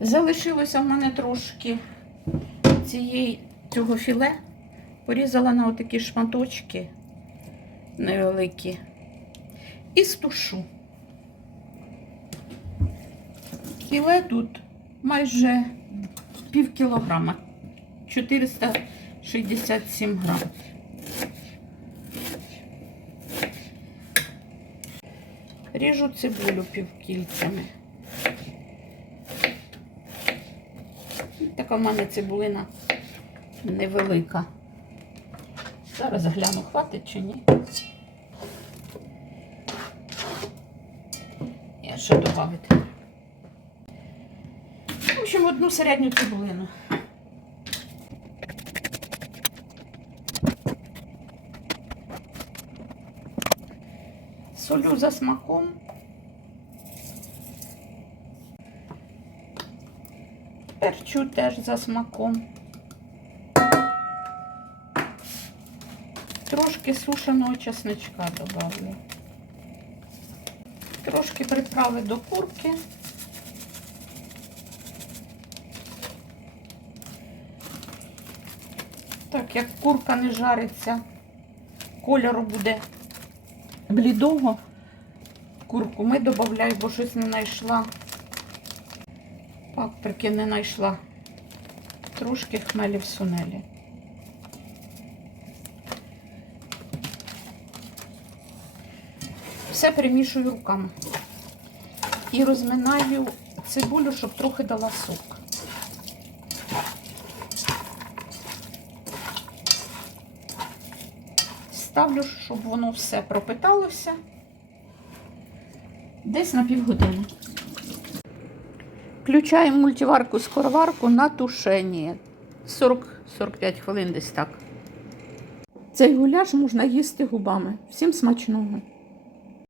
Залишилося в мене трошки цієї, цього філе. Порізала на отакі шматочки невеликі. І стушу. Філе тут майже пів кілограма. 467 грам. Ріжу цибулю півкільцями. Така в мене цибулина невелика. Зараз гляну, хватить чи ні. Я ще додати. В общем, одну середню цибулину. Солю за смаком. Перчу теж за смаком. Трошки сушеного чесничка добавлю. Трошки приправи до курки. Так, як курка не жариться, кольору буде блідого. Курку ми додаємо, бо щось не знайшла. Паприки не знайшла. Трошки хмелів сунелі. Все перемішую руками. І розминаю цибулю, щоб трохи дала сок. Ставлю, щоб воно все пропиталося. Десь на півгодини. Включаємо мультиварку скороварку на тушення. 40-45 хвилин десь так. Цей гуляш можна їсти губами. Всім смачного!